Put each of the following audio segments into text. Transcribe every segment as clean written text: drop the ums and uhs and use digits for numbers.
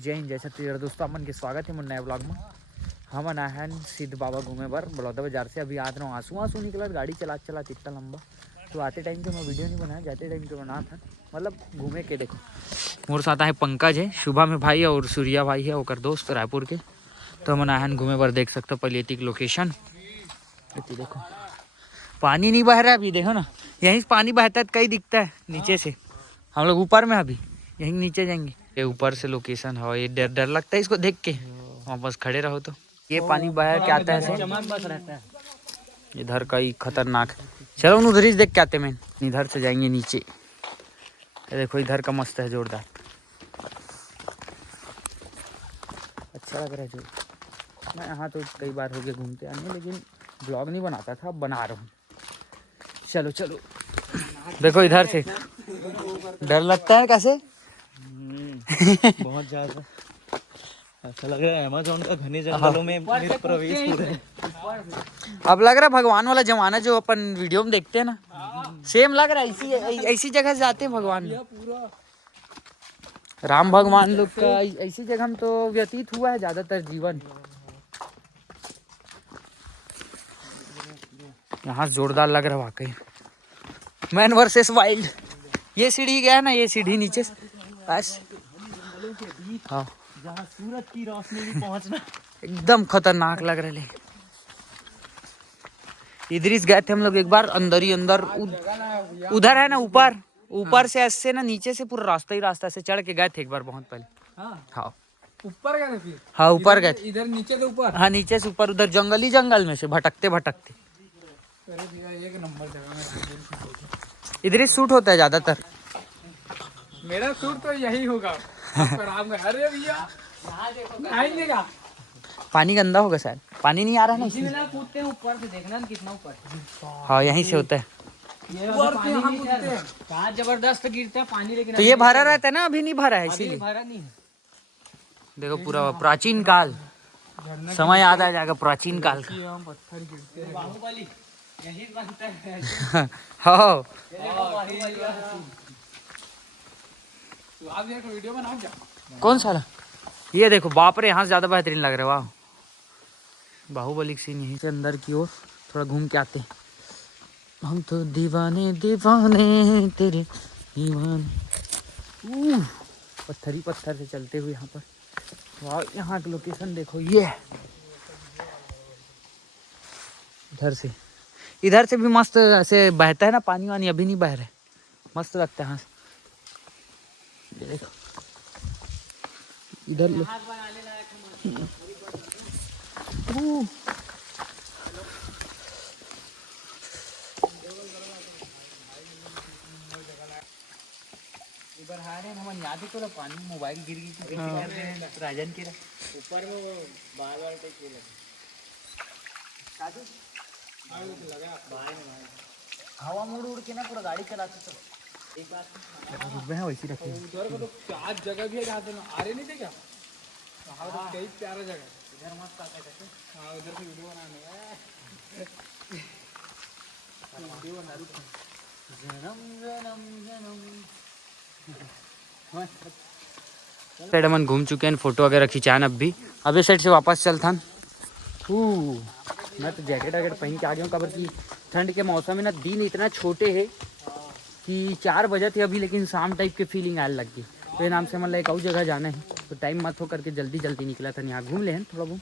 जय हिंद जय छत्तीसगढ़। दोस्तों अपन के स्वागत है नए ब्लॉग में। हम आना है सिद्ध बाबा घूमे बर बड़ौदा बाजार से। अभी आ रहा हूँ, आंसू निकला गाड़ी चला इतना लंबा। तो आते टाइम तो मैं वीडियो नहीं बनाया, जाते टाइम तो बना था, मतलब घूमे के। देखो मोर साथ है पंकज है, शुभा में भाई और सूर्या भाई है, ओकर दोस्त रायपुर के। तो हम आना है घूमे बर, देख सकते हो पहले लोकेशन। देखो पानी नहीं बह रहा है अभी, देखो ना यहीं से पानी बहता है, कहीं दिखता है नीचे से। हम लोग ऊपर में अभी यहीं नीचे जाएंगे। ये ऊपर से लोकेशन है, ये डर डर लगता है इसको देख के, वहाँ बस खड़े रहो तो। ये पानी बह के आता है बस रहता है इधर का ही खतरनाक। चलो उधर ही देख के आते मैं, इधर से जाएंगे नीचे। ये देखो इधर का मस्त है, जोरदार अच्छा लग रहा है जो। मैं यहाँ तो कई बार हो गए घूमते आने, लेकिन ब्लॉग नहीं बनाता था, अब बना रहा हूँ। चलो चलो देखो इधर से डर लगता है कैसे। बहुत ज्यादा ऐसा लग रहा है अमेज़न का घने जंगलों में प्रवेश हो रहा है। अब लग रहा है भगवान वाला जमाना जो अपन वीडियो में देखते हैं ना, सेम लग रहा है। ऐसी जगह से जाते हैं भगवान लोग, राम भगवान लोग का ऐसी जगह में तो व्यतीत हुआ है ज्यादातर जीवन। यहाँ जोरदार लग रहा है वाकई, मैन वर्सेस वाइल्ड। ये सीढ़ी गया ना, ये सीढ़ी नीचे बस। हाँ जहाँ सूरज की रोशनी भी पहुँचना एकदम खतरनाक लग रहे। इधर गए थे हम लोग एक बार, अंदर ही अंदर उधर है ना, ऊपर से ऐसे ना, नीचे से पूरा रास्ता ही रास्ता से चढ़ के गए थे एक बार बहुत पहले। हाँ ऊपर गए थे फिर। हाँ ऊपर गए थे, इधर नीचे से ऊपर। हाँ नीचे से ऊपर, उधर जंगल ही जंगल में से भटकते भटकते। एक नंबर जगह में इधर ही शूट होता है ज्यादातर। मेरा सूट तो यही होगा। अरे भैया आएंगेगा। पानी गंदा होगा शायद, पानी नहीं आ रहा है ना इसलिए। कूदते हैं ऊपर से, देखना कितना ऊपर। हाँ यहीं से होता है। कहाँ जबरदस्त गिरता है पानी, लेकिन तो ये भरा रहता है ना, अभी नहीं भरा है इसीलिए। भरा नहीं है। देखो पूरा प्राचीन काल, समय याद आ जाएगा प्राचीन काल का। पत्थर गिरते हैं। बाहुबली यही बनता है। हाँ तो आप एक वीडियो बनाओ क्या? कौन सा? ये देखो बाप रे, यहाँ से ज्यादा बेहतरीन लग रहा है। वाह बाहुबली सीन। यहीं से अंदर की ओर थोड़ा घूम के आते हैं। हम तो दीवाने दीवाने तेरे दीवाने। पत्थर ही पत्थर से चलते हुए यहाँ पर। वाह यहाँ की लोकेशन देखो, ये इधर से भी मस्त ऐसे बहता है ना पानी वानी, अभी नहीं बह रहा है, मस्त लगता है। हाँ ये देखो इधर लो। इधर हारे हम याद ही तो पानी मोबाइल गिर गई थी राजन के ऊपर में, बार टेक हवा मुड़ उड़ के ना पूरा गाड़ी चलाते तो एक बात वैसी रखी। उधर को तो क्या जगह भी है जहाँ से आ रहे नहीं थे क्या? हाँ तो कई प्यारा जगह इधर मस्त आता है। हाँ उधर से वीडियो बनाने साइड हम घूम चुके हैं, फोटो वगैरह खिंचान। अब इस साइड से वापस चलता। मैं तो जैकेट वैकेट पहन के आ गया हूँ, कबर की ठंड के मौसम में ना दिन इतना छोटे है कि 4 बजे थे अभी, लेकिन शाम टाइप के फीलिंग आने लग गई। तो ये नाम से मतलब एक और जगह जाना है, तो टाइम मत हो करके जल्दी निकला था। यहाँ घूम ले हैं थोड़ा बहुत,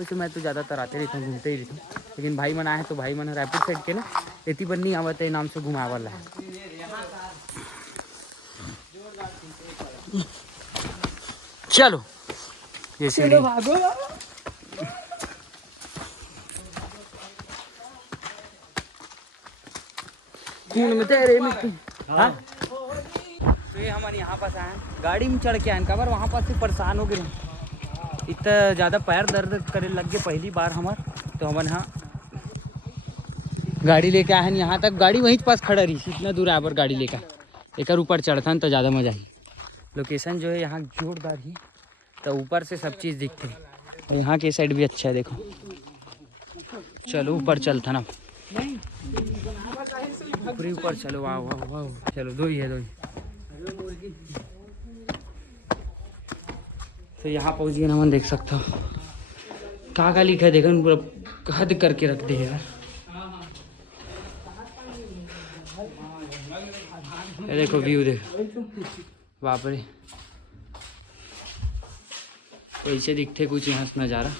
तो मैं तो ज़्यादातर आते रहता हूँ, घूमते ही रहता हूँ। लेकिन भाई मना है तो भाई मन रायपुर साइड के ना एती पर नहीं आवत है, नाम से घुमा वाला है। चलो ये सीढ़ी भागो। खून में तेरे मिट्टी। हाँ तो ये हमारे यहाँ पास आए, गाड़ी में चढ़ के आए कबर, वहाँ पास से परेशान हो गए। इतना ज़्यादा पैर दर्द करे लग गए पहली बार हमार। तो हम यहाँ गाड़ी लेके आए हैं यहाँ तक, गाड़ी वहीं पास खड़ा रही, इतना दूर आए पर गाड़ी लेकर एक ऊपर चढ़ता तो ज़्यादा मजा आई। लोकेशन जो है यहाँ जोरदार ही, तो ऊपर से सब चीज़ दिखती है। और यहाँ के साइड भी अच्छा है देखो। चलो ऊपर चलता ना, ऊपर चलो। वाह वाह वाह, चलो दो ही है। तो यहाँ पहुँच गए ना, हम देख सकते हो का लिखा है, देखो पूरा हद करके रख दे यार। ये देखो व्यू देखो, बाप रे, ऐसे दिखते कुछ यहाँ से नज़ारा।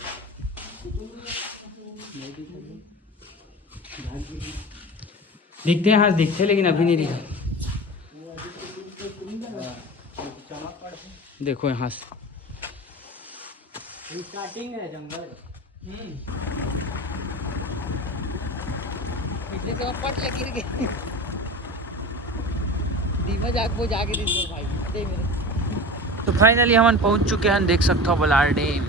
दिखते हैं, हाँ दिखते, लेकिन अभी नहीं दिखा। देखो यहाँ से स्टार्टिंग है जंगल। पिछले से पट लगी गई धीमा जाके जाके भाई दे मेरे। तो फाइनली हम पहुंच चुके हैं, देख सकते हो बलार डैम।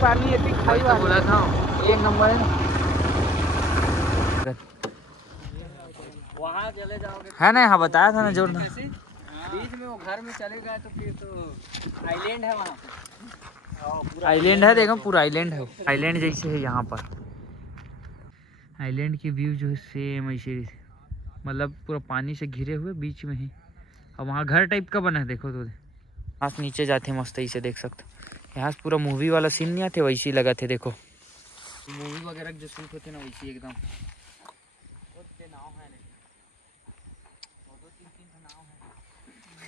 पानी खाई बोला था, एक नंबर है। वहाँ चले जाओगे है ना, हाँ बताया था ना जोरदार। बीच में वो घर में चले गए तो फिर तो आइलैंड है वहाँ, आइलैंड है, देखो पूरा आइलैंड है, आइलैंड जैसे है यहाँ पर। आइलैंड की व्यू जो है सेम ऐसे, मतलब पूरा पानी से घिरे हुए बीच में ही, और वहाँ घर टाइप का बना है। देखो तो यहाँ से नीचे जाते मस्त ऐसे देख सकते, यहाँ से पूरा मूवी वाला सीन नहीं आते वैसे ही लगा थे। देखो मूवी वगैरह जो शूट होते ना वैसे एकदम।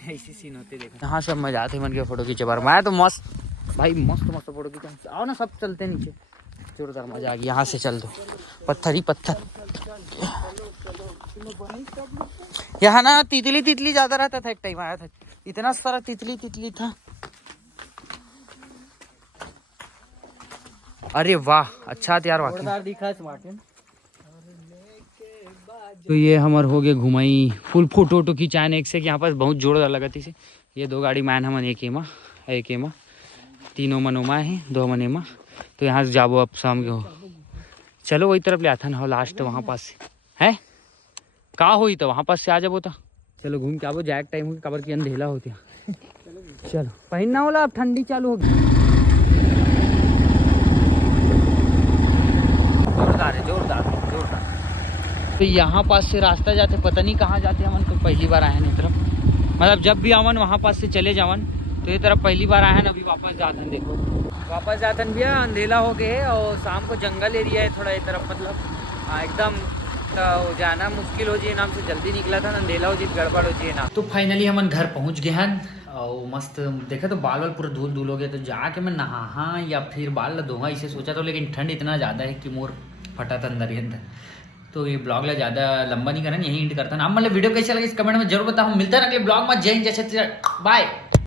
ऐसी सीन होते देखो, यहाँ सब मजा आते मन के फोटो खींचे बार। मैं तो मस्त भाई, मस्त मस्त फोटो खींचे। आओ ना सब चलते नीचे, जोरदार मजा आ गया। यहाँ से चल दो, पत्थर ही पत्थर। यहाँ ना तितली ज्यादा रहता था, एक टाइम आया था इतना सारा तितली था। अरे वाह, अच्छा यार वाकई दिखा मार्टिन। तो ये हमार हो गए घुमाई फुल फोटो वोटो खिंचाने एक से, यहाँ पास बहुत जोरदार लगा थी। ये 2 गाड़ी मैन हमन एक एमा 3 मनोमा है, 2 मनेमा। तो यहाँ से जाबो अब शाम के हो, चलो वही तरफ ले आता ना हो लास्ट वहाँ पास से है का होई, तो वहाँ पास से आ जाबो। तो चलो घूम के आवो, जाए टाइम हो कबर की अंधेला होती है। चलो पहनना होला, अब ठंडी चालू होगी। जोरदार है, जोरदार जोरदार। तो यहाँ पास से रास्ता जाते, पता नहीं कहाँ जाते हमन, तो पहली बार आए हैं तरफ। मतलब जब भी आवन वहाँ पास से चले जावन, तो ये तरफ पहली बार आए हैं। अभी वापस जाते देखो, वापस जाते भैया अंधेला हो गए, और शाम को जंगल एरिया है थोड़ा ये तरफ, मतलब एकदम तो जाना मुश्किल हो जाए, नाम से जल्दी निकला था, अंधेला हो जाए, गड़बड़ हो जाए ना। तो फाइनली हमन घर पहुँच गए हैं, और मस्त देखा तो बाल पूरा धूल हो गया। तो जाके मैं नहा या फिर बाल धोगा इसे सोचा तो, लेकिन ठंड इतना ज़्यादा है कि मोर फटा था अंदर ही अंदर। तो ये ब्लॉग ला ज़्यादा लंबा नहीं करना, यही एंड करता ना। अब मतलब वीडियो कैसा लगे इस कमेंट में जरूर बताओ। हम मिलते हैं अगले ब्लॉग में। जय हिंद, जय छत्तीसगढ़, बाय।